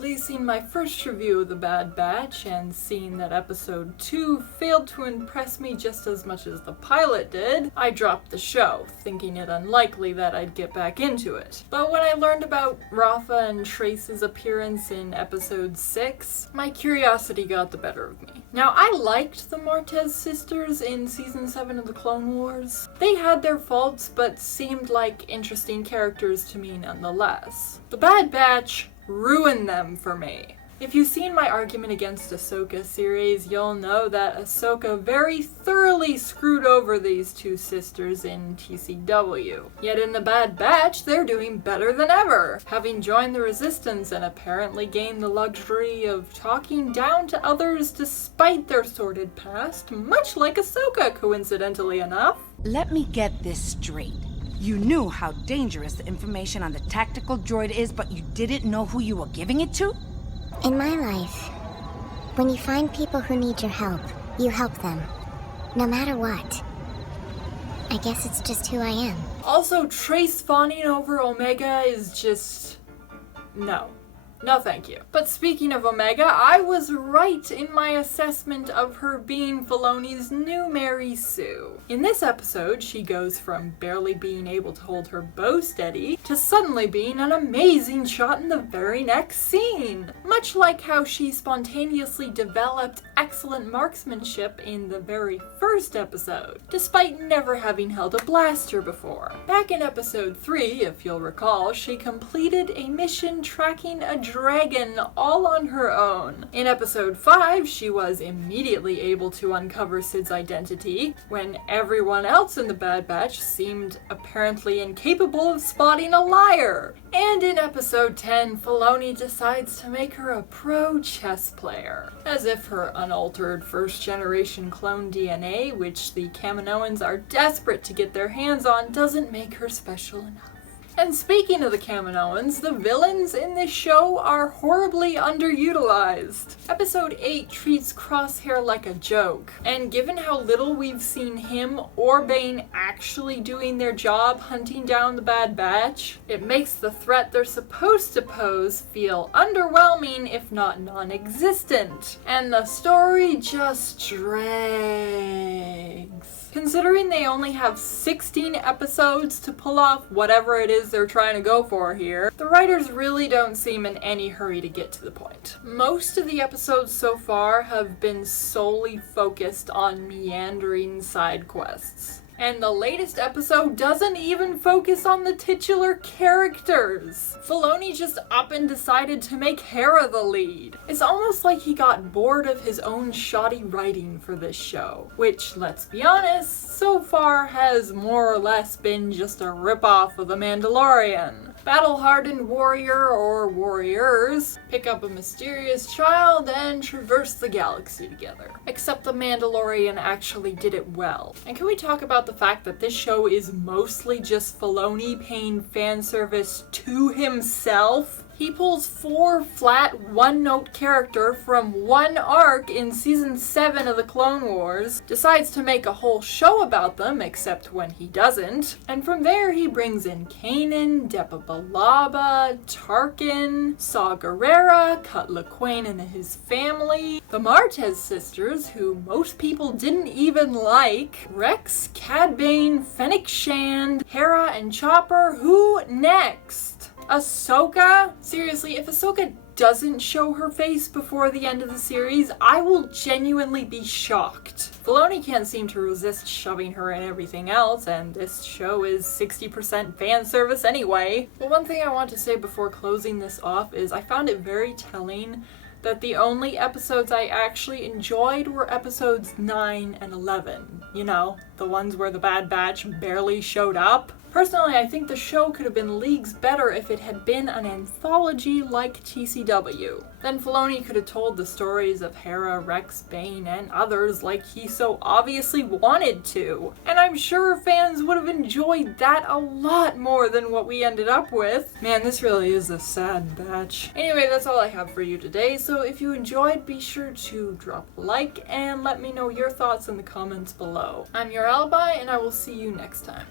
releasing my first review of The Bad Batch and seeing that episode 2 failed to impress me just as much as the pilot did, I dropped the show, thinking it unlikely that I'd get back into it. But when I learned about Rafa and Trace's appearance in episode 6, my curiosity got the better of me. Now, I liked the Martez sisters in season 7 of the Clone Wars. They had their faults, but seemed like interesting characters to me nonetheless. The Bad Batch ruined them for me. If you've seen my argument against Ahsoka series, you'll know that Ahsoka very thoroughly screwed over these two sisters in TCW. Yet in The Bad Batch, they're doing better than ever, having joined the Resistance and apparently gained the luxury of talking down to others despite their sordid past, much like Ahsoka, coincidentally enough. Let me get this straight. You knew how dangerous the information on the tactical droid is, but you didn't know who you were giving it to? In my life, when you find people who need your help, you help them. No matter what. I guess it's just who I am. Also, Trace fawning over Omega is just... no. No thank you. But speaking of Omega, I was right in my assessment of her being Filoni's new Mary Sue. In this episode, she goes from barely being able to hold her bow steady to suddenly being an amazing shot in the very next scene. Much like how she spontaneously developed excellent marksmanship in the very first episode, despite never having held a blaster before. Back in episode 3, if you'll recall, she completed a mission tracking a dragon all on her own. In episode 5, she was immediately able to uncover Sid's identity, when everyone else in the Bad Batch seemed apparently incapable of spotting a liar. And in episode 10, Filoni decides to make her a pro chess player, as if her unaltered first-generation clone DNA, which the Kaminoans are desperate to get their hands on, doesn't make her special enough. And speaking of the Kaminoans, the villains in this show are horribly underutilized. Episode 8 treats Crosshair like a joke, and given how little we've seen him or Bane actually doing their job hunting down the Bad Batch, it makes the threat they're supposed to pose feel underwhelming if not non-existent. And the story just drags. Considering they only have 16 episodes to pull off whatever it is they're trying to go for here, the writers really don't seem in any hurry to get to the point. Most of the episodes so far have been solely focused on meandering side quests. And the latest episode doesn't even focus on the titular characters. Filoni just up and decided to make Hera the lead. It's almost like he got bored of his own shoddy writing for this show, which, let's be honest, so far has more or less been just a ripoff of The Mandalorian. Battle-hardened warrior or warriors pick up a mysterious child and traverse the galaxy together. Except The Mandalorian actually did it well. And can we talk about the fact that this show is mostly just Filoni paying fan service to himself? He pulls 4 flat, one-note characters from one arc in season 7 of the Clone Wars, decides to make a whole show about them, except when he doesn't, and from there he brings in Kanan, Depa Billaba, Tarkin, Saw Gerrera, Cut LaQuain and his family, the Martez sisters, who most people didn't even like, Rex, Cad Bane, Fennec Shand, Hera and Chopper. Who next? Ahsoka? Seriously, if Ahsoka doesn't show her face before the end of the series, I will genuinely be shocked. Filoni can't seem to resist shoving her in everything else, and this show is 60% fan service anyway. But one thing I want to say before closing this off is I found it very telling that the only episodes I actually enjoyed were episodes 9 and 11. You know, the ones where the Bad Batch barely showed up. Personally, I think the show could have been leagues better if it had been an anthology like TCW. Then Filoni could have told the stories of Hera, Rex, Bane, and others like he so obviously wanted to. And I'm sure fans would have enjoyed that a lot more than what we ended up with. Man, this really is a sad batch. Anyway, that's all I have for you today, so if you enjoyed, be sure to drop a like and let me know your thoughts in the comments below. I'm your Alibi, and I will see you next time.